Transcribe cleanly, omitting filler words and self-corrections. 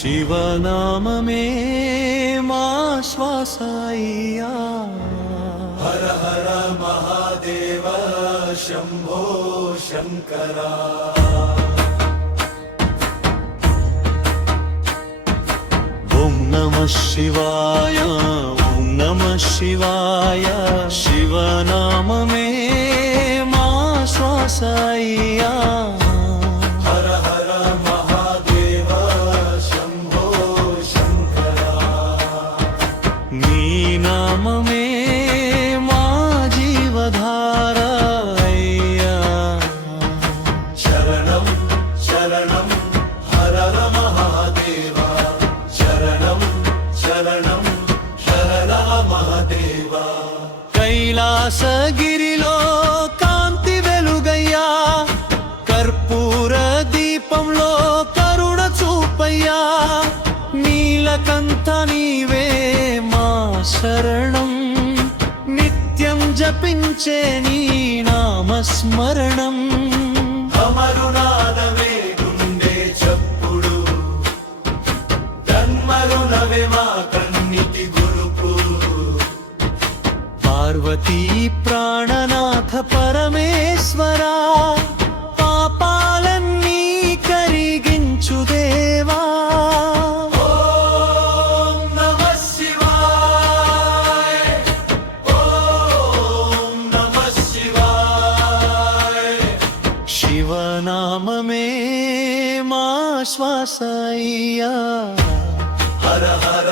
శివనామమే మా శ్వాసయ్యా హర హర మహాదేవ శంభో శంకరా ఓం నమః శివాయ ఓం నమః శివాయ శివనామమే మా శ్వాసయ్యా హర హర మహాదేవ శంభో శంకరా నీ నామమే మా జీవధార అయ్యా శరణం శరణం హర హర మహాదేవ శరణం శరణం శరణ మహాదేవ కైలాసగిరిలో కాంతి వెలుగయ్యా కర్పూర దీపంలో కరుణ చూపయ్యా నీలకంఠ నీవే మా శరణం నిత్యం జపించే నీ నామస్మరణం అమరునాదమే గుండె చప్పుడు జన్మరునవే మా కన్నిటి గురుపు పార్వతీ ప్రాణనాథ పరమేశ్వరా పాపాలన్నీ కరిగించు దేవా ఓం నమః శివాయ ఓం నమః శివాయ శివనామమే మా శ్వాసయ్యా హర హర